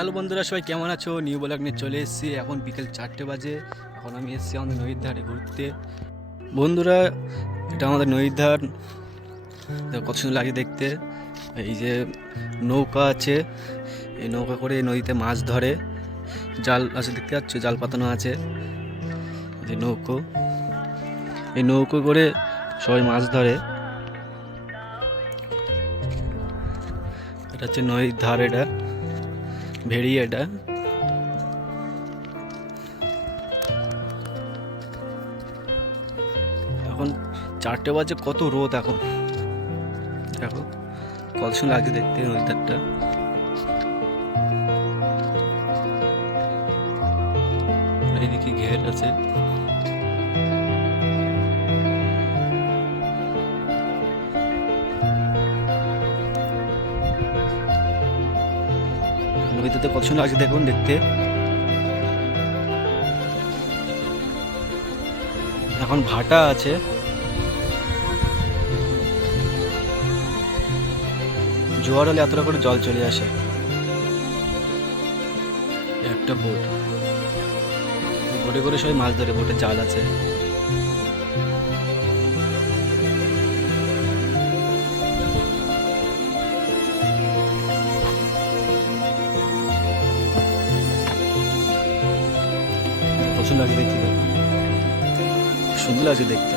Hello বন্ধুরা, সবাই কেমন আছো? নিউ ব্লগ নিয়ে চলে এসেছি। এখন বিকেল চারটে বাজে। এখন আমি এসেছি আমাদের নদীর ধারে ঘুরতে। বন্ধুরা, এটা আমাদের নদীর ধার কত সুন্দর লাগে দেখতে। এই যে নৌকা আছে। এই নৌকা করে এই নদীতে মাছ ধরে। জাল আছে, দেখতে পাচ্ছ? জাল পাতানো আছে। যে নৌকো। এই নৌকো করে সবাই মাছ ধরে। এটা হচ্ছে নদীর ধার এটা। ভেড়ি এখন চারটে বাজে কত রোদ এখন? দেখো, কত সুন্দর লাগছে দেখতে ওয়েদারটা এইদিকে ঘের আছে। নদীতে কত সুন্দর লাগছে দেখুন, দেখতে। এখন ভাটা আছে। জোয়ার হলে এতটা করে জল চলে আসে। একটা বোট। বোটে করে সবাই মাছ ধরে, বোটে জাল আছে। পছন্দ লাগছে দেখতে। সুন্দর লাগছে দেখতে।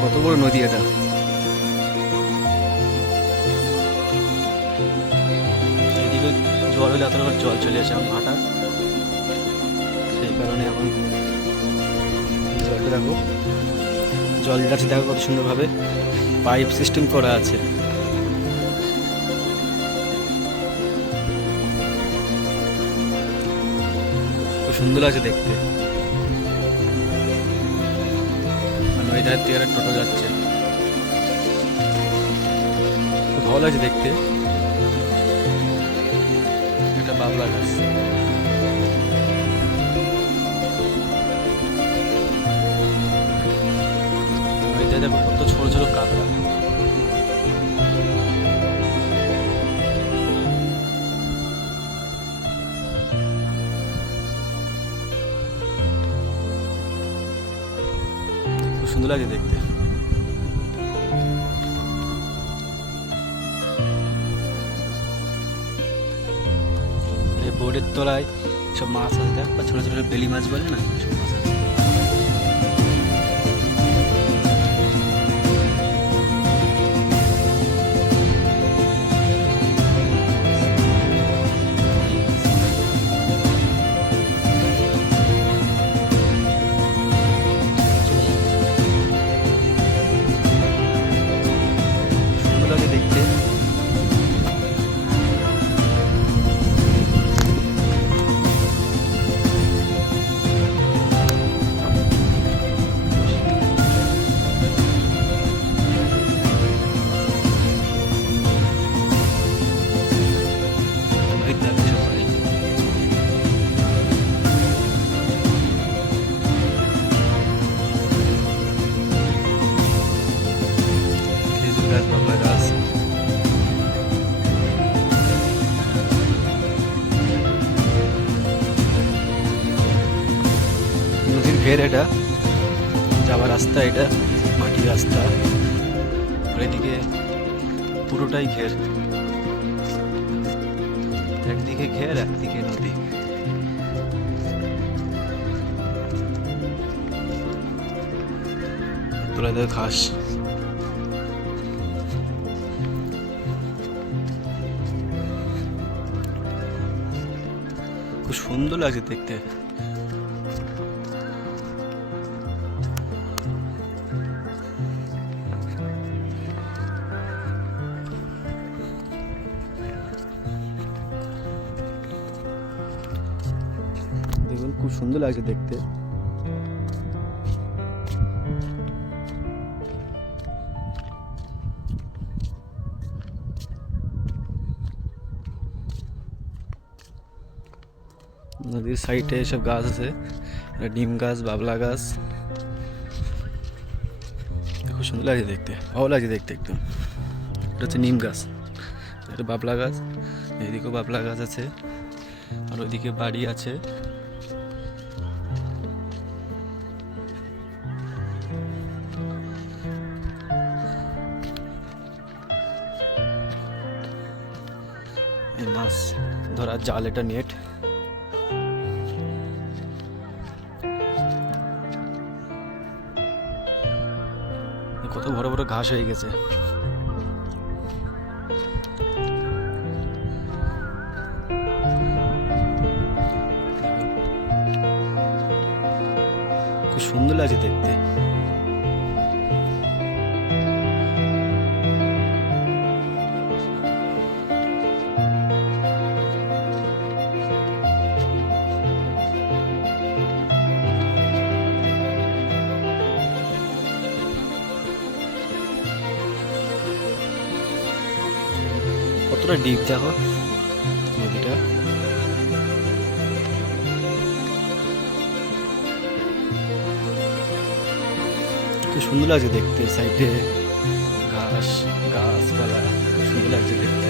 কত বড় নদী এটা। এদিকে জল হলে এত জল চলে আসে এখন হাঁটা সেই কারণে এখন জলটা দেখো। জল যাচ্ছে দেখো কত সুন্দরভাবে। পাইপ সিস্টেম করা আছে। সুন্দর লাগছে দেখতে। ওই ধার থেকে একটা টোটো যাচ্ছে। খুব ভালো লাগছে দেখতে। একটা বাবলা গাছ। ওই দেখো কত ছোট ছোট কাঁকড়া। সুন্দর লাগছে দেখতে। বোর্ডের তলায় সব মাছ আছে, দেখ ছোটো ছোটো বেলি মাছ বলে না? সব মাছ। ঘের এটা, যাওয়ার রাস্তা এটা, মাটির রাস্তা। এদিকে পুরোটাই ঘের। একদিকে ঘের, একদিকে নদী। তোলা দেয় ঘাস। খুব সুন্দর লাগছে দেখতে। খুব সুন্দর লাগছে দেখতে। নদীর সাইডে এসব গাছ আছে ডিম গাছ, বাবলা গাছ। খুব সুন্দর লাগছে দেখতে, ভালো লাগছে দেখতে একদম। এটা হচ্ছে নিম গাছ, এটা বাবলা গাছ, এদিকেও বাবলা গাছ আছে, আর ওইদিকে বাড়ি আছে। মাছ ধরার জাল এটা নেট। কত বড় বড় ঘাস হয়ে গেছে। খুব সুন্দর লাগছে দেখতে। কতটা ডিপ দেখো। নদীটা। সুন্দর লাগছে দেখতে সাইডে ঘাস গাছপালা পালা সুন্দর লাগছে দেখতে।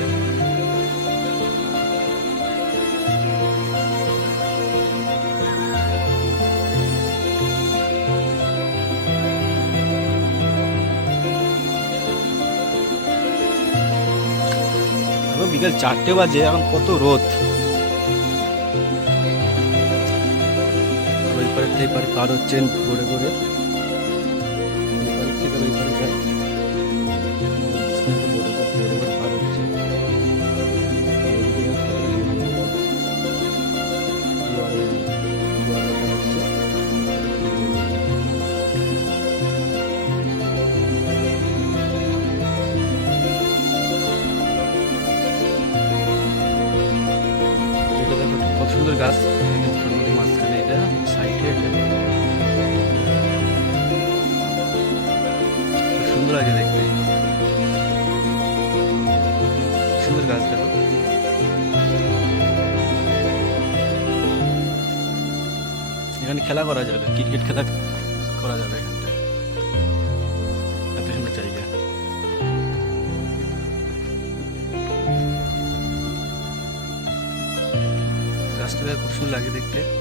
বিকেল চারটে বাজে এখন কত রোদ। ওই পারে থেকে পারে পার হচ্ছেন ঘুরে ঘুরে সুন্দর গাছ। মাঝখানে এটা, সাইডে এটা। সুন্দর লাগে দেখতে। সুন্দর গাছ দেখো। এখানে খেলা করা যাবে, ক্রিকেট খেলা করা যাবে। এখানটায় গাছটা খুব সুন্দর লাগে দেখতে।